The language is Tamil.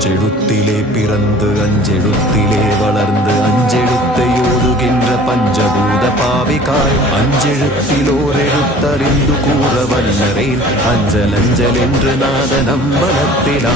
அஞ்செழுத்திலே பிறந்து அஞ்செழுத்திலே வளர்ந்து அஞ்செழுத்தை ஓதுகின்ற பஞ்சபூத பாவிகாய். அஞ்செழுத்திலோரெழுத்தறிந்து கூற வல்லரேன் அஞ்சலஞ்சல் என்று நாத நம்பலத்தில்